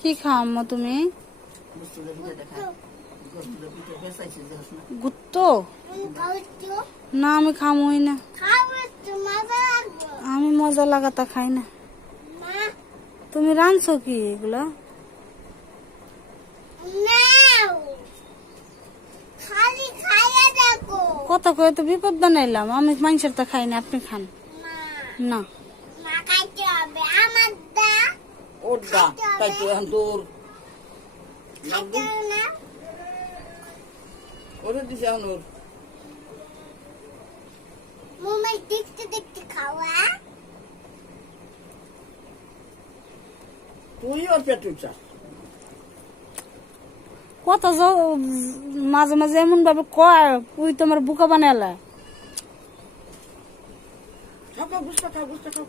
কি খাও আম্মা তুমি? গুত্তো না, আমি খামই না। আমি মজা লাগাতা খাই না। তুমি রাঁধছো কি এগুলা? কত করে তো বিপদ বানাইলাম। আমি মানুষের তা খাই না, আপনি খান না। ওটা তাই তো এখন তোর ওরে দিছে এখন ওর তুই ওর পেট উঠছাস। কত মাঝে মাঝে এমন ভাবে কয় তুই তোমার বুকা বানালা। খাও, গুস্তা খাও, গুস্তা খাও।